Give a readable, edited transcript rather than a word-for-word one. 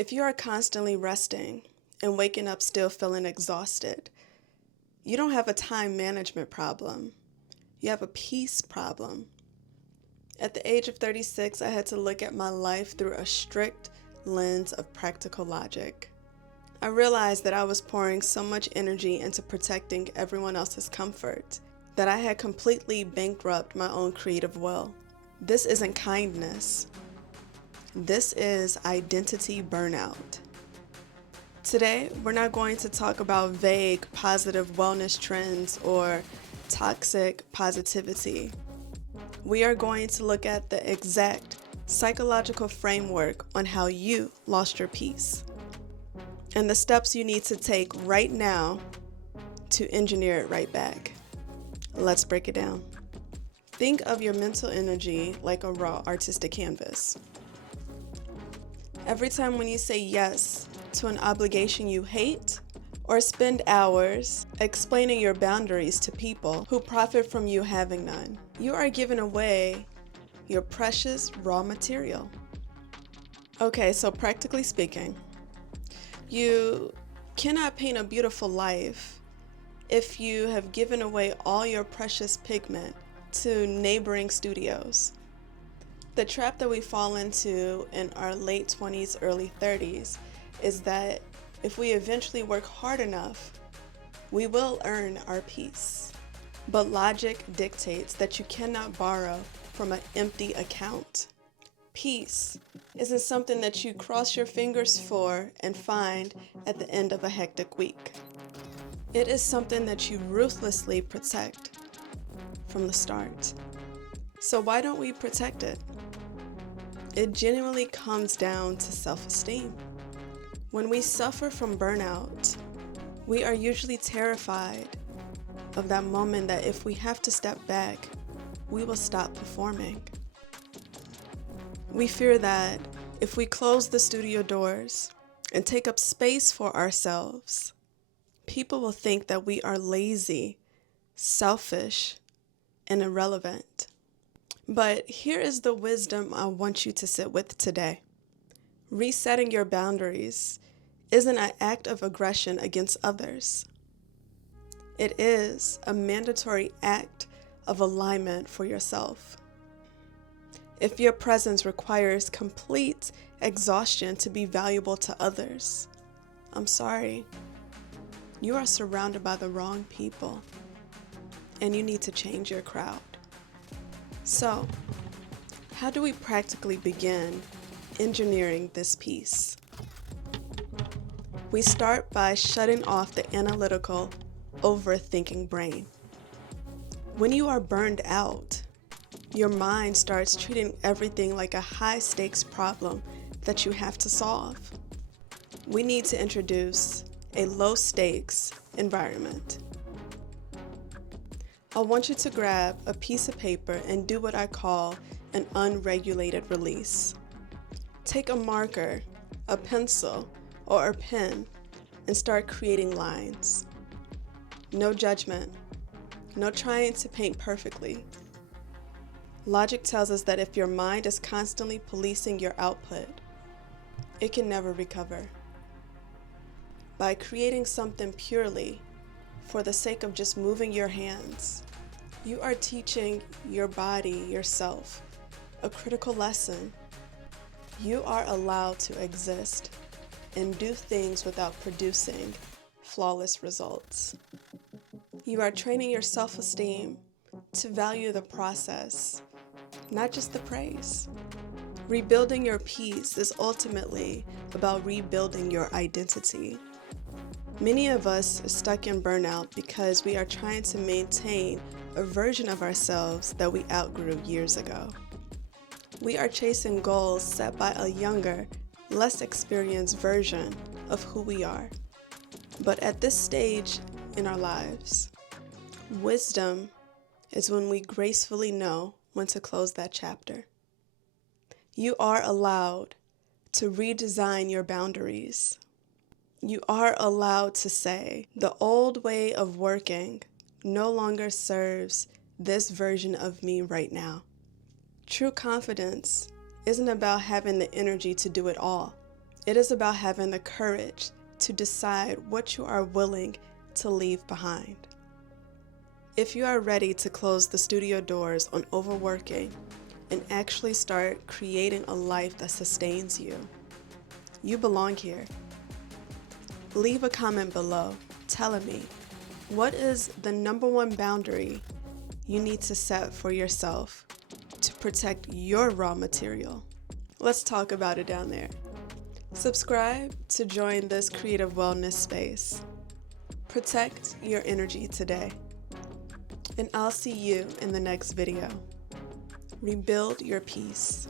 If you are constantly resting and waking up still feeling exhausted, you don't have a time management problem. You have a peace problem. At the age of 36, I had to look at my life through a strict lens of practical logic. I realized that I was pouring so much energy into protecting everyone else's comfort that I had completely bankrupted my own creative will. This isn't kindness. This is identity burnout. Today, we're not going to talk about vague positive wellness trends or toxic positivity. We are going to look at the exact psychological framework on how you lost your peace and the steps you need to take right now to engineer it right back. Let's break it down. Think of your mental energy like a raw artistic canvas. Every time when you say yes to an obligation you hate, or spend hours explaining your boundaries to people who profit from you having none, you are giving away your precious raw material. Okay, so practically speaking, you cannot paint a beautiful life if you have given away all your precious pigment to neighboring studios. The trap that we fall into in our late 20s, early 30s is that if we eventually work hard enough, we will earn our peace. But logic dictates that you cannot borrow from an empty account. Peace isn't something that you cross your fingers for and find at the end of a hectic week. It is something that you ruthlessly protect from the start. So why don't we protect it? It genuinely comes down to self-esteem. When we suffer from burnout, we are usually terrified of that moment that if we have to step back, we will stop performing. We fear that if we close the studio doors and take up space for ourselves, people will think that we are lazy, selfish, and irrelevant. But here is the wisdom I want you to sit with today. Resetting your boundaries isn't an act of aggression against others. It is a mandatory act of alignment for yourself. If your presence requires complete exhaustion to be valuable to others, I'm sorry. You are surrounded by the wrong people, and you need to change your crowd. So, how do we practically begin engineering this piece? We start by shutting off the analytical, overthinking brain. When you are burned out, your mind starts treating everything like a high-stakes problem that you have to solve. We need to introduce a low-stakes environment. I want you to grab a piece of paper and do what I call an unregulated release. Take a marker, a pencil, or a pen and start creating lines. No judgment, no trying to paint perfectly. Logic tells us that if your mind is constantly policing your output, it can never recover. By creating something purely for the sake of just moving your hands, you are teaching your body, yourself, a critical lesson. You are allowed to exist and do things without producing flawless results. You are training your self-esteem to value the process, not just the praise. Rebuilding your peace is ultimately about rebuilding your identity. Many of us are stuck in burnout because we are trying to maintain a version of ourselves that we outgrew years ago. We are chasing goals set by a younger, less experienced version of who we are. But at this stage in our lives, wisdom is when we gracefully know when to close that chapter. You are allowed to redesign your boundaries. You are allowed to say, the old way of working no longer serves this version of me right now. True confidence isn't about having the energy to do it all. It is about having the courage to decide what you are willing to leave behind. If you are ready to close the studio doors on overworking and actually start creating a life that sustains you, you belong here. Leave a comment below telling me, what is the number one boundary you need to set for yourself to protect your raw material? Let's talk about it down there. Subscribe to join this creative wellness space. Protect your energy today. And I'll see you in the next video. Rebuild your peace.